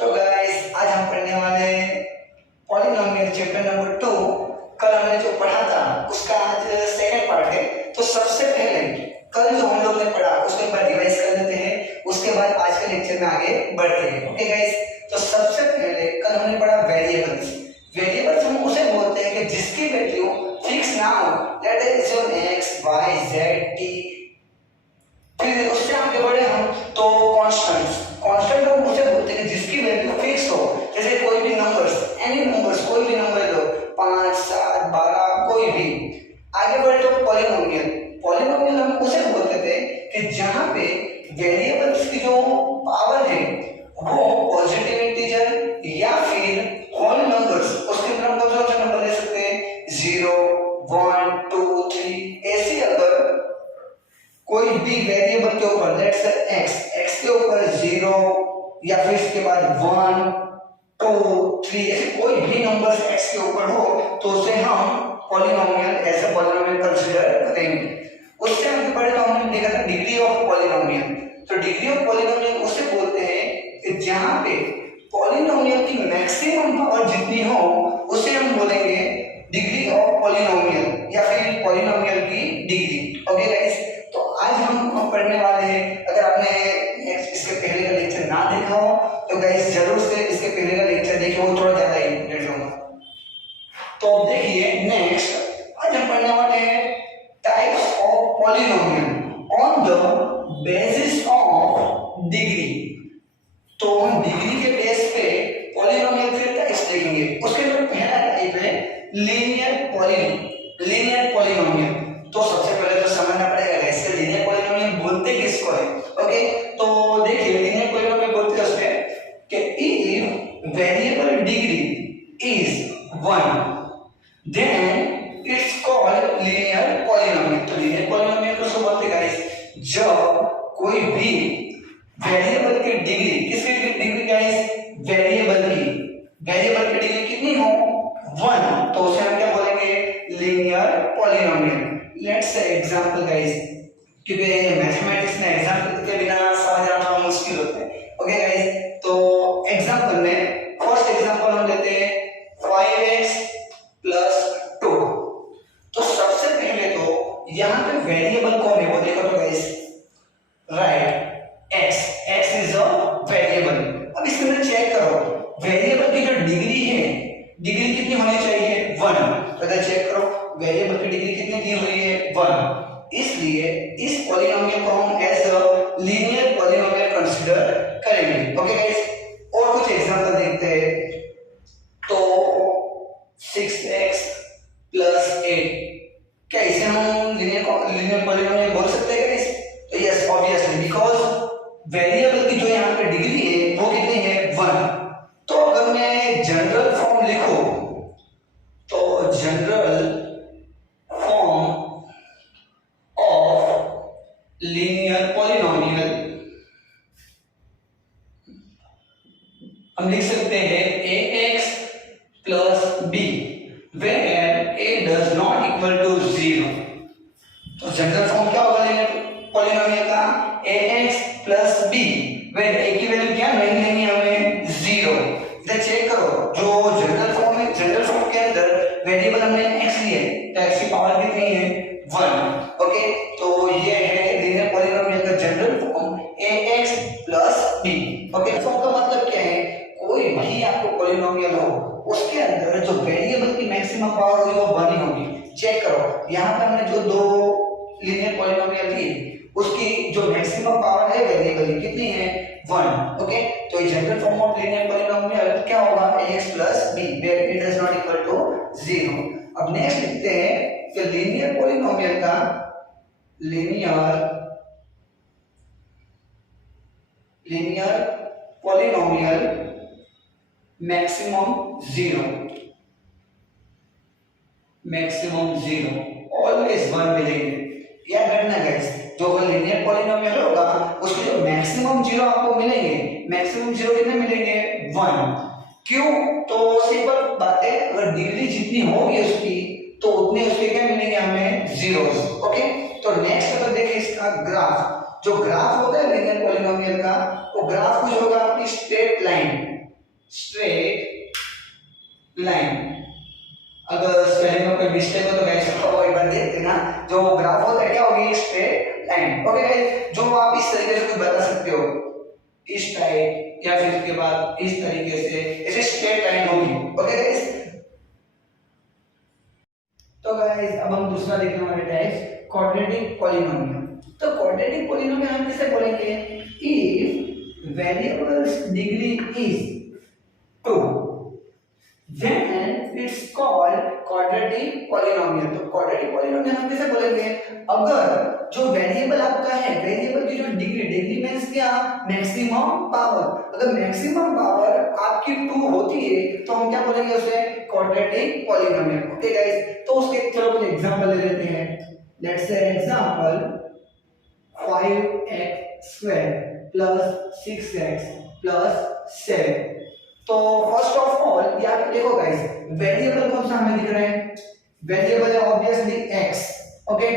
तो गाइस आज हम पढ़ने वाले हैं पॉलिनोमियल चैप्टर नंबर 2। कल हमने जो पढ़ा था उसका आज सेकंड पार्ट है। तो सबसे पहले कल जो हम लोग ने पढ़ा उसको एक बार रिवाइज कर लेते हैं, उसके बाद आज के लेक्चर में आगे बढ़ते हैं। ओके गाइस, तो सबसे पहले कल हमने पढ़ा वेरिएबल्स। वेरिएबल्स हम उसे बोलते हैं कि जिसकी वैल्यू फिक्स ना हो, let us assume x y z t। फिर उससे आगे बढ़े हम तो कांस्टेंट्स। कांस्टेंट हम उसे बोलते हैं जिसकी वैल्यू फिक्स हो, जैसे कोई भी नंबर्स, एनी नंबर्स, कोई भी नंबर लो, 5 7 12 कोई भी। आगे बढ़े तो पॉलिनोमियल। पॉलिनोमियल हम उसे बोलते थे कि जहां पे वेरिएबल्स की जो पावर है वो पॉजिटिव इंटीजर या फिर होल नंबर्स, उसके अंदर हम कौन सा नंबर ले सकते हैं 0 1 2 3। ऐसे अगर कोई भी वेरिएबल के ऊपर लेट्स से x के ऊपर 0 या फिर इसके बाद 1 2 3 ऐसे कोई भी नंबर्स x के ऊपर हो तो उसे हम polynomial as a polynomial consider करेंगे। उससे आगे बढ़े तो हमने देखा था डिग्री ऑफ पॉलिनोमियल। तो डिग्री ऑफ पॉलिनोमियल उसे बोलते हैं कि जहां पे पॉलिनोमियल की मैक्सिमम पावर जितनी हो उसे हम बोलेंगे डिग्री ऑफ पॉलिनोमियल या फिर पॉलिनोमियल की डिग्री। ओके गाइस, तो आज हम पढ़ने वाले हैं। अगर आपने इसके पहले का लेक्चर ना देखा हो तो गाइस जरूर से इसके पहले का लेक्चर देखिए, वो थोड़ा ज्यादा इंपॉर्टेंट होगा। तो अब देखिए नेक्स्ट आज हम पढ़ने वाले हैं types of polynomial on the basis of degree. तो हम डिग्री के बेस पे पॉलिनोमियल के टाइप्स देखेंगे। उसके अंदर पहला टाइप है लीनियर पॉलिनोमियल। तो सबसे पहले तो समझना पड़ेगा इसके लीनियर पॉलिनोमियल बोलते किसको है। ओके, तो देखिए लीनियर पॉलिनोमियल बोलते हैं उसपे कि if variable degree is 1 then it's called linear polynomial. तो लीनियर पॉलिनोमियल को सब बोलते हैं गाइस जब कोई भी वेरिएबल की डिग्री, किसकी डिग्री गाइस, वेरिएबल की डिग्री कितनी हो 1, तो उसे हम क्या बोलेंगे linear polynomial. Let's say example guys, क्योंकि मैथमेटिक्स में एग्जांपल के बिना समझना थोड़ा मुश्किल होता है। ओके गाइस, तो एग्जांपल में फर्स्ट एग्जांपल हम लेते हैं 5x + 2। तो सबसे पहले तो यहाँ पे वेरिएबल कौन है वो देखो तो guys, right x is a variable. अब इसके अंदर चेक करो वेरिएबल की जो डिग्री है, डिग्री कितनी होनी चाहिए 1। तो इधर चेक करो वेरिएबल की डिग्री कितनी दी हुई है 1। इसलिए इस पॉलिनोमियल को हम as a linear polynomial consider करेंगे। ओके गाइस, और कुछ एग्जांपल देखते हैं। तो 6x + 8, क्या इसे हम लीनियर पॉलिनोमियल बोल सकते हैं गाइस? तो यस ऑब्वियसली, बिकॉज़ वेरिएबल की जो यहाँ पे डिग्री है वो कितनी है 1। तो अगर मैं जनरल फॉर्म लिखूं तो general form of linear polynomial हम लिख सकते हैं ax + b where a does not equal to 0। तो जनरल फॉर्म क्या होगा लीनियर पॉलिनोमियल का, ax + b where a की वैल्यू क्या नहीं लेनी हमें 0। इधर चेक करो जो जनरल फॉर्म है, जनरल फॉर्म के अंदर वेरिएबल हमने x लिए तो x की पावर कितनी है 1। ओके, तो ये है लीनियर पॉलिनोमियल का general form ax + b। Okay, form का मतलब क्या है, कोई भी आपको पॉलिनोमियल हो उसके अंदर जो वेरिएबल की मैक्सिमम पावर होगी वो 1 ही होगी। चेक करो यहाँ पे हमने जो दो लीनियर पॉलिनोमियल थी उसकी जो मैक्सिमम पावर है वेरिएबल की कितनी है 1। ओके, तो general form of linear polynomial क्या होगा ax + b where a does not equal to 0। अब नेक्स्ट लिखते हैं कि लीनियर पॉलिनोमियल का लीनियर पॉलिनोमियल मैक्सिमम 0 ऑलवेज 1 मिलेंगे। याद रखना गाइस, जो लीनियर पॉलिनोमियल होगा उसके जो मैक्सिमम 0 आपको मिलेंगे, मैक्सिमम 0 कितने मिलेंगे 1। क्यों? तो सिंपल बात है, अगर डिग्री जितनी होगी उसकी तो उतने उसके क्या मिलेंगे हमें जीरोस। ओके, तो नेक्स्ट अगर देखें इसका ग्राफ, जो ग्राफ होगा लीनियर पॉलिनोमियल का वो ग्राफ कुछ होगा आपकी स्ट्रेट लाइन। Straight line. अगर स्पेलिंग में कोई मिस्टेक हो तो गाइस वो एक बार देख देना। जो ग्राफ होता है क्या होगी, स्ट्रेट लाइन। ओके गाइस, जो आप इस तरीके से कुछ बता सकते हो, इस टाइप या फिर उसके बाद इस तरीके से, ऐसे स्ट्रेट लाइन होगी। ओके गाइस, तो गाइस अब हम दूसरा देखने वाले टाइप क्वाड्रेटिक पॉलिनोमियल। तो क्वाड्रेटिक पॉलिनोमियल हम किसे बोलेंगे, if variables degree is 2 then it's called quadratic polynomial। तो quadratic polynomial हम कैसे बोलेंगे, अगर जो वेरिएबल आपका है, वेरिएबल की जो डिग्री मींस क्या, मैक्सिमम पावर। अगर मैक्सिमम पावर आपकी 2 होती है तो हम क्या बोलेंगे उसे, क्वाड्रेटिक पॉलिनोमियल। ओके गाइस, तो उसके चलो कुछ एग्जांपल ले लेते हैं। Let's say example 5x² + 6x + 7। तो फर्स्ट ऑफ ऑल यहाँ पे देखो गाइस, वेरिएबल कौन सा हमें दिख रहा है, वेरिएबल है ऑब्वियसली x। ओके,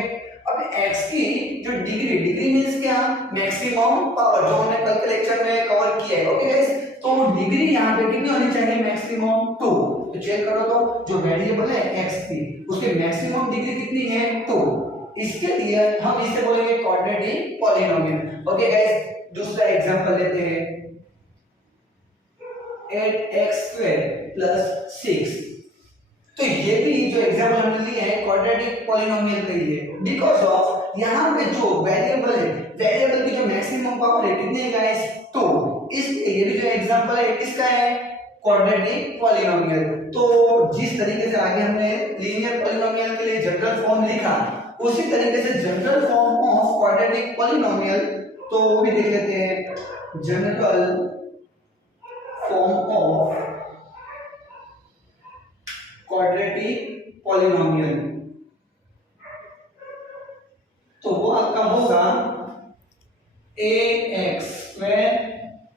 अब x की जो डिग्री मींस क्या, मैक्सिमम पावर, जो हमने कल के लेक्चर में कवर किया है। ओके गाइस, तो डिग्री यहाँ पे कितनी होनी चाहिए, मैक्सिमम 2। तो चेक करो तो जो वेरिएबल है x की, उसके मैक्सिमम डिग्री कितनी है, 2। इसके लिए हम इसे बोलेंगे क्वाड्रेटिक पॉलिनोमियल। ओके गाइस, दूसरा एग्जांपल लेते हैं 8x² + 6। तो ये भी जो एग्जांपल हमने लिया है क्वाड्रेटिक पॉलिनोमियल के लिए, बिकॉज़ ऑफ यहाँ पे जो वेरिएबल है, वेरिएबल की जो मैक्सिमम पावर है कितनी है गाइस, 2। इसलिए ये भी जो एग्जांपल है किसका है, क्वाड्रेटिक पॉलिनोमियल। तो जिस तरीके से आगे हमने लीनियर पॉलिनोमियल के लिए जनरल फॉर्म लिखा, उसी तरीके से general form of quadratic polynomial तो वो भी देख लेते हैं। General form of quadratic polynomial, तो वो आपका होगा ax²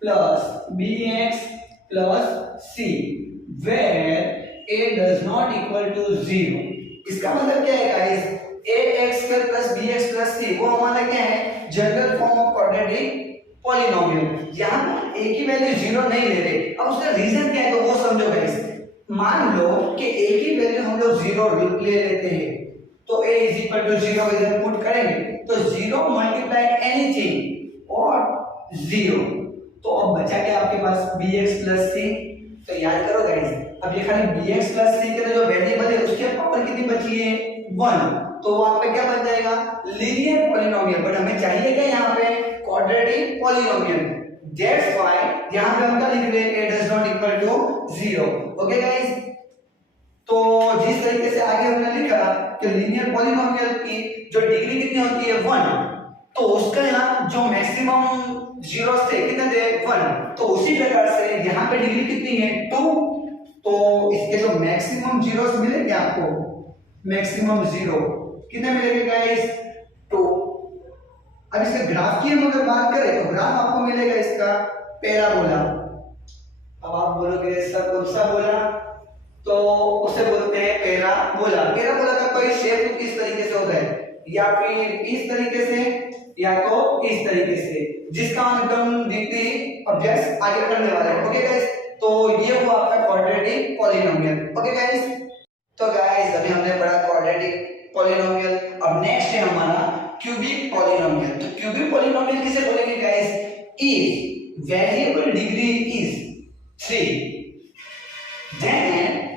+ bx + c where a does not equal to 0। इसका मतलब क्या है गाइस, ax² + bx + c वो हमारा क्या है, general form of quadratic polynomial. यहाँ पर a की वैल्यू 0 नहीं ले रहे। अब उसका रीजन क्या है तो वो समझो गाइस। मान लो कि a की वैल्यू हम लोग 0 ले लेते हैं, तो a = 0 इधर पुट करेंगे तो 0 × एनीथिंग और 0। तो अब बचा क्या आपके पास, bx + c। तो याद करो गाइस, अब ये खाली bx + c के जो वेरिएबल है उसके पावर कितनी बची है, 1। तो वो आपका क्या बन जाएगा, लीनियर पॉलिनोमियल। बट हमें चाहिए क्या यहाँ पे, क्वाड्रेटिक पॉलिनोमियल। दैट्स व्हाई यहाँ पे हम क्या लिख रहे हैं, a does not equal to 0। Okay guys, तो जिस तरीके से आगे हमने लिखा कि लीनियर पॉलिनोमियल की जो डिग्री कितनी होती है, 1, तो उसका यहाँ जो मैक्सिमम 0 से कितने थे, 1। तो उसी प्रकार से यहाँ पे डिग्री कितनी है, 2। तो इसके जो मैक्सिमम 0 मिलेंगे आपको, मैक्सिमम 0 कितने मिलेंगे गाइस, 2। अब इसके ग्राफ की हम अगर बात करें तो ग्राफ आपको मिलेगा इसका पैराबोला। अब आप बोलोगे सर कौन सा बोला, तो उसे बोलते हैं पैराबोला। पैराबोला का कोई शेप इस तरीके से होता है, या फिर इस तरीके से, या तो इस तरीके से, जिसका हम एकदम दिखती ऑब्जेक्ट्स आगे करने वाले हैं। ओके गाइस, तो ये हुआ आपका क्वाड्रेटिक पॉलिनोमियल। ओके गाइस, तो गाइस अभी हमने पढ़ा क्वाड्रेटिक पॉलिनोमियल। अब नेक्स्ट है हमारा क्यूबिक पॉलिनोमियल। तो क्यूबिक पॉलिनोमियल किसे बोलेंगे guys, if variable degree is 3 then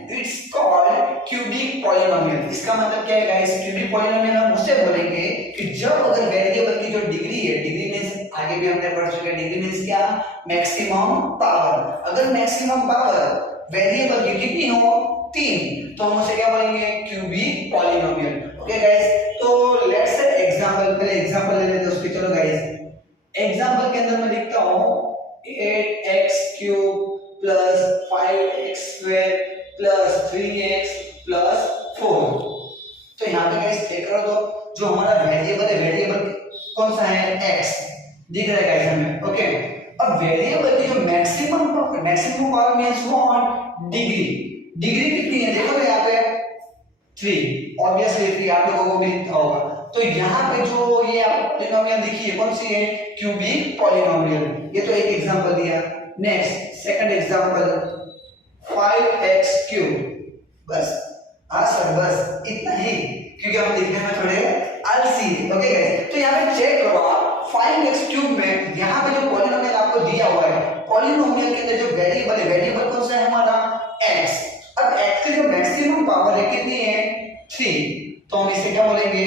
it's called cubic polynomial। इसका मतलब क्या है गाइस, क्यूबिक पॉलिनोमियल हम उससे बोलेंगे कि जब अगर वेरिएबल की जो डिग्री है, डिग्री मींस आगे भी हमने पढ़ चुके हैं, डिग्री मींस क्या, मैक्सिमम पावर। अगर मैक्सिमम पावर वेरिएबल की कितनी हो, 3, तो हम उसे क्या बोलेंगे, क्यूबिक पॉलिनोमियल। ओके गाइस, तो लेट्स से एग्जांपल, पहले एग्जांपल ले लेते हैं उसके। चलो गाइस, एग्जांपल के अंदर मैं लिखता हूं 8x³ + 5x² + 3x + 4। तो यहाँ पे गाइस देख रहे हो, तो जो हमारा वेरिएबल है, वेरिएबल कौन सा है, x दिख रहा है गाइस हमें। ओके, अब वेरिएबल की जो maximum power means what, degree कितनी है, देखो यहाँ पे 3, ऑब्वियसली 3 आप लोगों को भी दिखता होगा। तो यहाँ पे जो ये आप पॉलिनोमियल देखिए कौन सी है, क्यूबिक पॉलिनोमियल। ये तो एक एग्जांपल दिया। Next second example 5x cube. बस हाँ सर बस इतना ही, क्योंकि हम लिखने में थोड़े आलसी। ओके गाइस, तो यहाँ पे चेक करो आप 5x क्यूब में यहाँ पे जो पॉलिनोमियल आपको दिया हुआ है, पॉलिनोमियल के अंदर जो वेरिएबल है, वेरिएबल कौन सा है हमारा x। अब x की जो मैक्सिमम पावर है कितनी है 3, तो हम इसे क्या बोलेंगे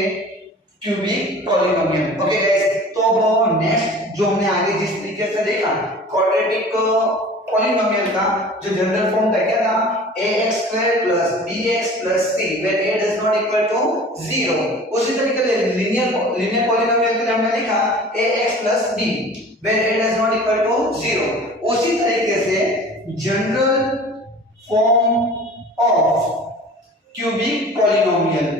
क्यूबिक पॉलिनोमियल। ओके गाइस, तो अब नेक्स्ट जो हमने आगे जिस तरीके से देखा क्वाड्रेटिक पॉलिनोमियल का जो जनरल फॉर्म था क्या था ax square plus bx plus c where a does not equal to 0। उसी तरीके से लीनियर पॉलिनोमियल के लिए हमने लिखा ax plus b where a does not equal to 0। उसी तरीके से general form of cubic polynomial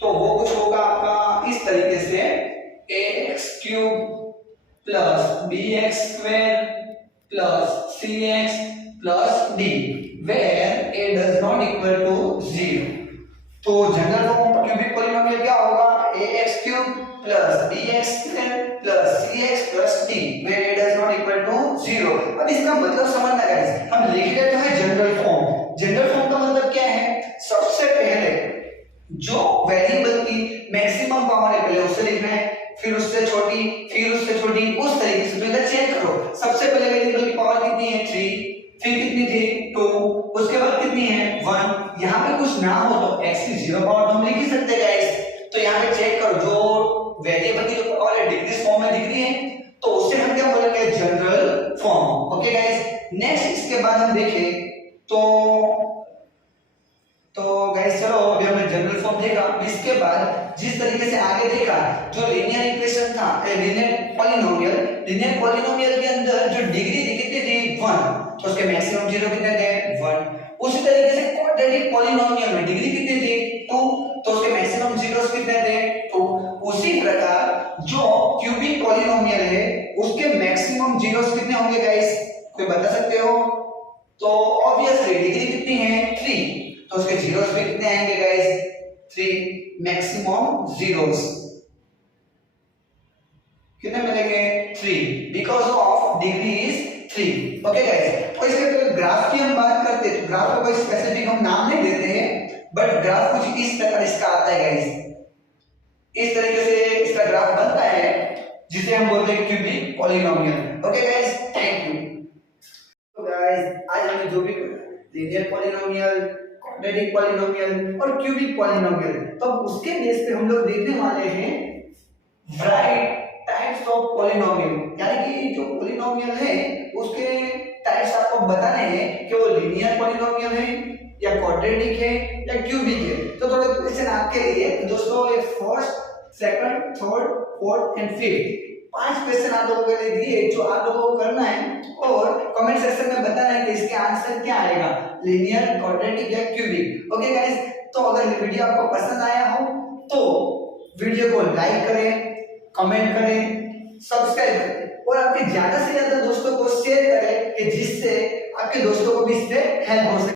तो वो कुछ होगा आपका इस तरीके से ax cube plus bx square plus cx plus d where a does not equal to 0। तो general form of cubic polynomial क्या होगा ax cube plus bx square plus cx plus d where a does not equal to 0। अब इसका मतलब समझना guys, हम लिख रहे हैं जनरल फॉर्म। जनरल फॉर्म का मतलब क्या है, सबसे पहले जो वेरिएबल की मैक्सिमम पावर है पहले उससे लिखना है, फिर उससे छोटी, फिर उससे छोटी, उस तरीके से पहले चेक करो। सबसे पहले वेरिएबल की पावर कितनी है 3, फिर कितनी थी 2, उसके बाद कितनी है 1। यहाँ पे कुछ ना हो तो x की 0 पावर तो हम लिख ही सकते हैं गाइस। तो यहाँ पे चेक करो जो वेरिएबल की जो पावर है डिक्रीज फॉर्म में दिख रही है, तो उससे हम क्या बोलेंगे general form. Okay guys, next इसके बाद हम देखें तो गाइस चलो अभी हमने जनरल फॉर्म देखा। इसके बाद जिस तरीके से आगे देखा जो लीनियर इक्वेशन था लीनियर पॉलिनोमियल के अंदर जो डिग्री कितनी थी 1, तो उसके मैक्सिमम 0 कितने थे 1। उसी तरीके से क्वाड्रेटिक पॉलिनोमियल में डिग्री कितनी थी 2, तो उसके मैक्सिमम जीरोस कितने थे 2। उसी प्रकार जो क्यूबिक पॉलिनोमियल है उसके मैक्सिमम जीरोस कितने होंगे गाइस, कोई बता सकते हो? तो ऑब्वियसली डिग्री कितनी है 3, तो उसके जीरोस भी कितने आएंगे गाइस 3। मैक्सिमम जीरोस कितने मिलेंगे 3 because of degree is 3। Okay guys, तो इसके ग्राफ की हम बात करते हैं तो ग्राफ को कोई स्पेसिफिक हम नाम नहीं देते हैं, बट ग्राफ कुछ इस तरह इसका आता है गाइस। इस तरीके से इसका ग्राफ बनता है जिसे हम बोलते हैं cubic polynomial. Okay guys, thank you. तो गाइस आज हमने जो भी लीनियर पॉलिनोमियल, क्वाड्रेटिक पॉलिनोमियल और क्यूबिक पॉलिनोमियल, तो उसके बेस पे हम लोग देखने वाले हैं राइट टाइप्स ऑफ पॉलिनोमियल, यानी कि जो पॉलिनोमियल है उसके टाइप्स आपको बताने हैं कि वो लीनियर पॉलिनोमियल है या क्वाड्रेटिक है या क्यूबिक है। तो थोड़े क्वेश्चन आपके लिए दोस्तों, ये first, second, third, fourth and fifth 5 question आप लोगों के लिए दिए जो आप लोगों को करना है और कमेंट सेक्शन में बताना है कि इसके आंसर क्या आएगा, लीनियर, क्वाड्रेटिक या क्यूबिक। ओके गाइस, तो अगर ये वीडियो आपको पसंद आया हो तो वीडियो को लाइक करें, कमेंट करें, सब्सक्राइब करें और आपके ज्यादा से ज्यादा दोस्तों को शेयर करें कि जिससे आपके दोस्तों को भी इससे हेल्प हो सके।